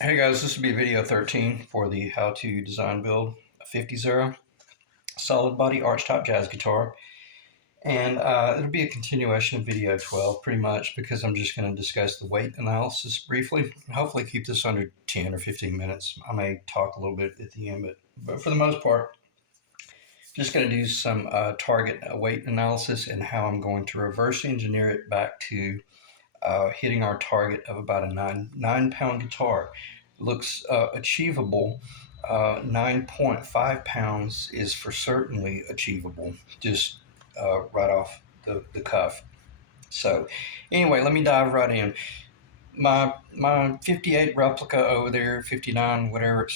Hey guys, this will be video 13 for the how to design build a 50's era solid body archtop jazz guitar. And it'll be a continuation of video 12 pretty much because I'm just going to discuss the weight analysis briefly. Hopefully keep this under 10 or 15 minutes. I may talk a little bit at the end, but for the most part, just going to do some target weight analysis and how I'm going to reverse engineer it back to hitting our target of about a nine pound guitar. Looks achievable. 9.5 pounds is for certainly achievable, just right off the cuff. So anyway, let me dive right in. My 58 replica over there, 59, whatever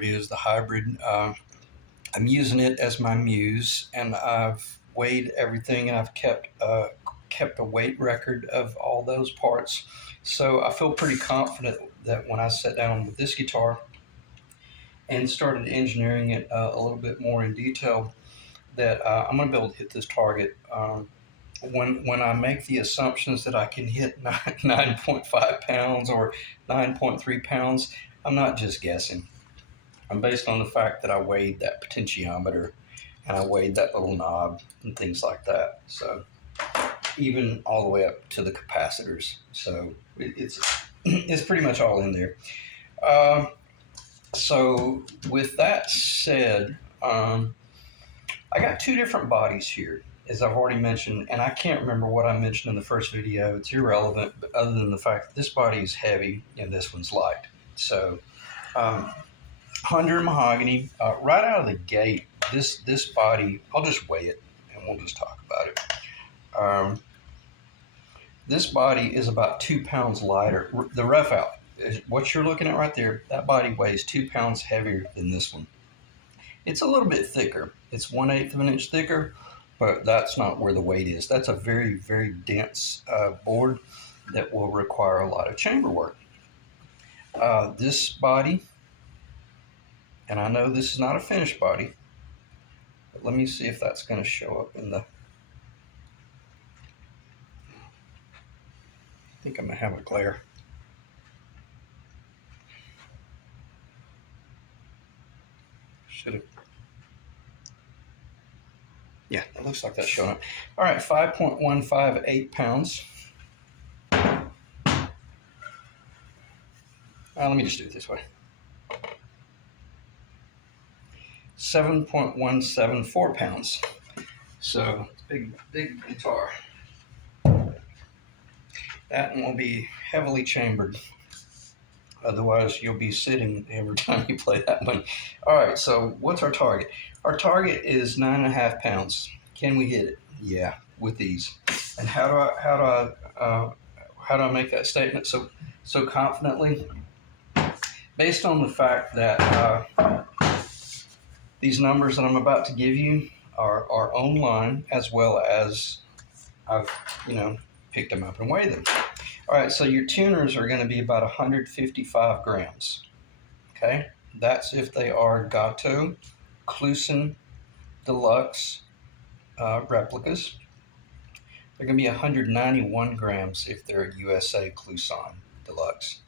it is, the hybrid. I'm using it as my muse, and I've weighed everything, and I've kept a weight record of all those parts. So I feel pretty confident that when I sat down with this guitar and started engineering it a little bit more in detail, that I'm going to be able to hit this target. When I make the assumptions that I can hit 9.5 pounds or 9.3 pounds, I'm not just guessing. I'm based on the fact that I weighed that potentiometer and I weighed that little knob and things like that. So even all the way up to the capacitors. So it's pretty much all in there. So with that said, I got two different bodies here, as I've already mentioned, and I can't remember what I mentioned in the first video. It's irrelevant, but other than the fact that this body is heavy and this one's light. So 100 mahogany, right out of the gate, this body, I'll just weigh it and we'll just talk about it. This body is about 2 pounds lighter. The rough out, what you're looking at right there, that body weighs 2 pounds heavier than this one. It's a little bit thicker. It's 1/8 of an inch thicker, but that's not where the weight is. That's a very, very dense board that will require a lot of chamber work. This body, and I know this is not a finished body, but let me see if that's going to show up in the... I think I'm going to have a glare. Should have... Yeah, it looks like that's showing up. All right, 5.158 pounds. Let me just do it this way. 7.174 pounds. So big guitar. That one will be heavily chambered. Otherwise, you'll be sitting every time you play that one. All right, so what's our target? Our target is 9.5 pounds. Can we hit it? Yeah, with ease. And how do I make that statement so confidently? Based on the fact that these numbers that I'm about to give you are online, as well as I've picked them up and weighed them. All right, so your tuners are going to be about 155 grams. Okay, that's if they are Gato, Kluson, Deluxe replicas. They're going to be 191 grams if they're USA Kluson Deluxe.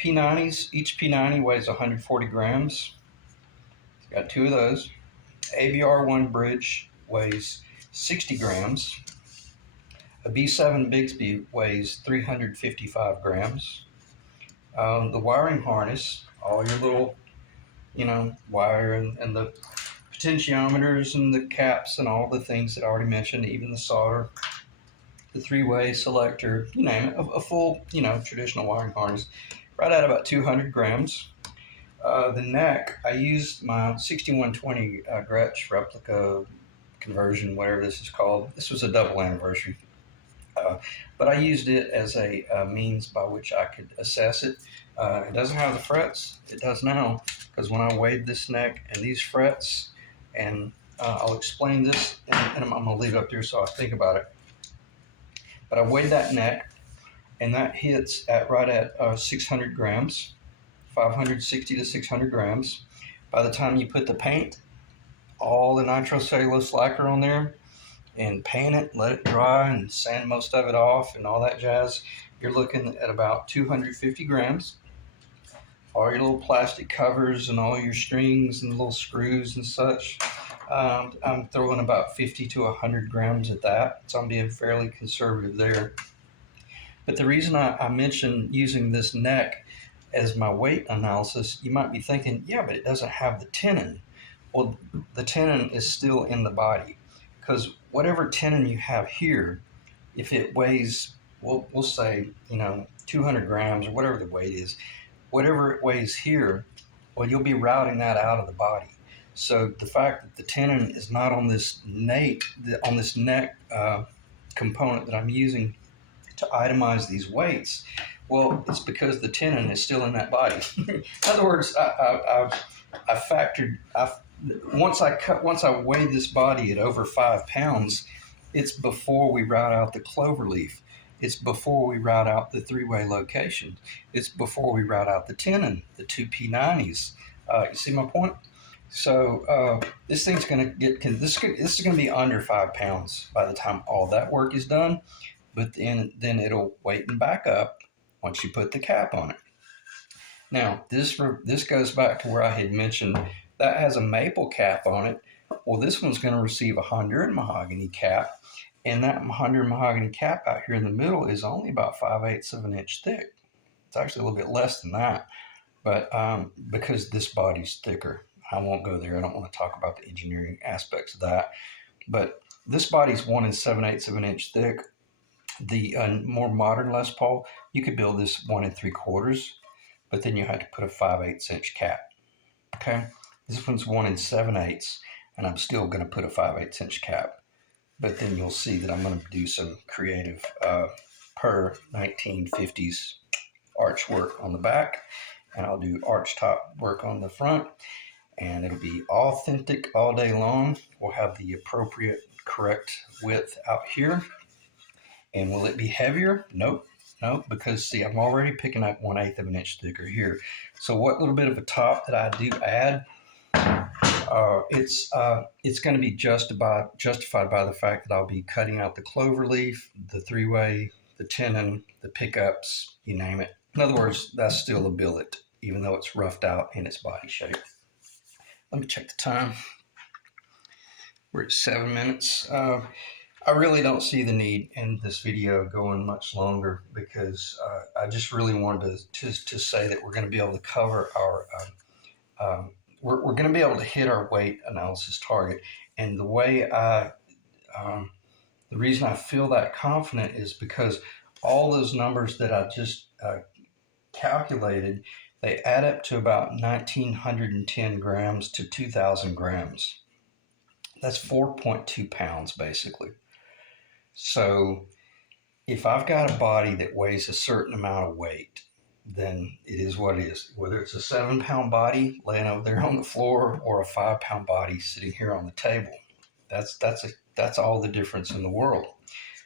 P90s, each P90 weighs 140 grams. Got two of those. ABR1 bridge weighs 60 grams. A B7 Bigsby weighs 355 grams. The wiring harness, all your little, wire and the potentiometers and the caps and all the things that I already mentioned, even the solder, the three-way selector, you name it, a full, traditional wiring harness, right at about 200 grams. The neck, I used my 6120 Gretsch replica conversion, whatever this is called. This was a double anniversary. But I used it as a means by which I could assess it. It doesn't have the frets. It does now, because when I weighed this neck and these frets, and I'll explain this, and I'm going to leave it up there so I think about it. But I weighed that neck, and that hits right at 600 grams, 560 to 600 grams. By the time you put the paint, all the nitrocellulose lacquer on there, and paint it, let it dry, and sand most of it off and all that jazz, you're looking at about 250 grams. all your little plastic covers and all your strings and little screws and such. I'm throwing about 50 to 100 grams at that, so I'm being fairly conservative there. But the reason I mentioned using this neck as my weight analysis, you might be thinking, yeah, but it doesn't have the tenon. Well, the tenon is still in the body, because whatever tenon you have here, if it weighs, we'll say, 200 grams or whatever the weight is, whatever it weighs here, well, you'll be routing that out of the body. So the fact that the tenon is not on this neck component that I'm using to itemize these weights, well, it's because the tenon is still in that body. In other words, I factored. Once I weigh this body at over 5 pounds, it's before we route out the clover leaf. It's before we route out the three-way location. It's before we route out the tenon, the two P90s. You see my point? So this thing's going to get, this is going to be under 5 pounds by the time all that work is done. But then it'll weighten back up once you put the cap on it. Now, this goes back to where I had mentioned that has a maple cap on it. Well, this one's going to receive a Honduran mahogany cap, and that Honduran mahogany cap out here in the middle is only about 5/8 of an inch thick. It's actually a little bit less than that, but because this body's thicker, I won't go there. I don't want to talk about the engineering aspects of that, but this body's 1 7/8 of an inch thick. The more modern Les Paul, you could build this 1 3/4, but then you had to put a 5/8 inch cap. Okay, this one's 1 7/8, and I'm still going to put a 5/8 inch cap. But then you'll see that I'm going to do some creative per 1950s arch work on the back, and I'll do arch top work on the front, and it'll be authentic all day long. We'll have the appropriate correct width out here. And will it be heavier? Nope, because see, I'm already picking up 1/8 of an inch thicker here. So what little bit of a top that I do add, it's going to be justified by the fact that I'll be cutting out the clover leaf, the three-way, the tenon, the pickups, you name it. In other words, that's still a billet, even though it's roughed out in its body shape. Let me check the time. We're at 7 minutes. I really don't see the need in this video going much longer, because I just really wanted to say that we're going to be able to cover our, we're going to be able to hit our weight analysis target. And the way the reason I feel that confident is because all those numbers that I just calculated, they add up to about 1,910 grams to 2,000 grams. That's 4.2 pounds basically. So if I've got a body that weighs a certain amount of weight, then it is what it is. Whether it's a 7-pound body laying over there on the floor or a 5-pound body sitting here on the table, that's all the difference in the world.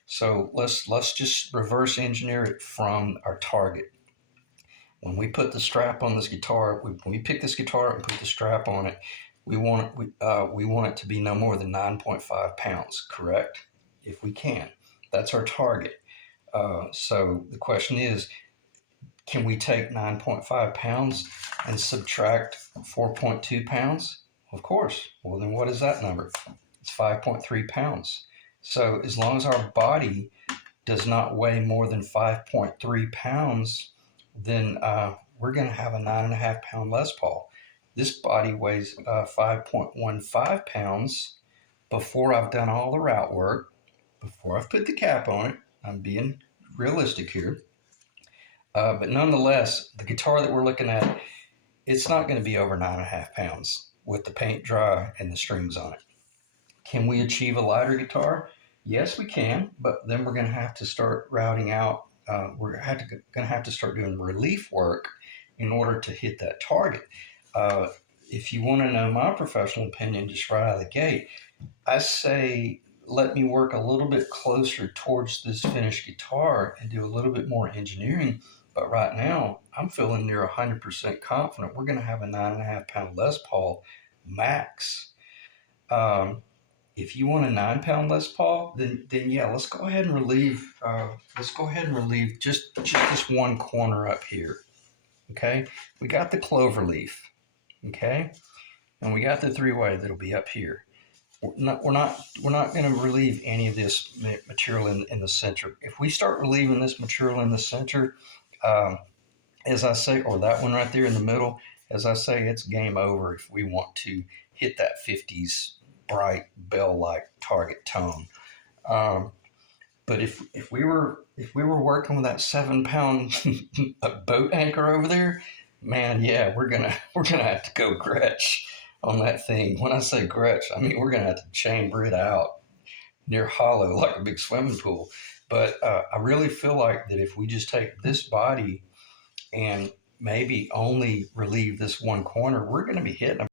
So let's just reverse engineer it from our target. When we put the strap on this guitar, when we pick this guitar up and put the strap on it, we want it to be no more than 9.5 pounds, correct? If we can. That's our target. So the question is, can we take 9.5 pounds and subtract 4.2 pounds? Of course. Well, then what is that number? It's 5.3 pounds. So as long as our body does not weigh more than 5.3 pounds, then we're going to have a 9.5 pound Les Paul. This body weighs 5.15 pounds before I've done all the route work. Before I've put the cap on it. I'm being realistic here. But nonetheless, the guitar that we're looking at, it's not going to be over 9.5 pounds with the paint dry and the strings on it. Can we achieve a lighter guitar? Yes, we can, but then we're going to have to start routing out. We're going to have to start doing relief work in order to hit that target. If you want to know my professional opinion, just right out of the gate, I say, let me work a little bit closer towards this finished guitar and do a little bit more engineering. But right now, I'm feeling near 100% confident we're going to have a 9.5 pound Les Paul max. If you want a 9-pound Les Paul, then yeah, let's go ahead and relieve. Just this one corner up here. Okay, we got the clover leaf. Okay, and we got the three-way that'll be up here. We're not going to relieve any of this material in the center. If we start relieving this material in the center, um, as I say, or that one right there in the middle, as I say, it's game over if we want to hit that 50s bright bell-like target tone. Um, but if we were working with that 7 pound boat anchor over there, man, yeah, we're gonna have to go Gretsch on that thing. When I say Gretsch, I mean we're gonna have to chamber it out near hollow like a big swimming pool. But I really feel like that if we just take this body and maybe only relieve this one corner, we're going to be hitting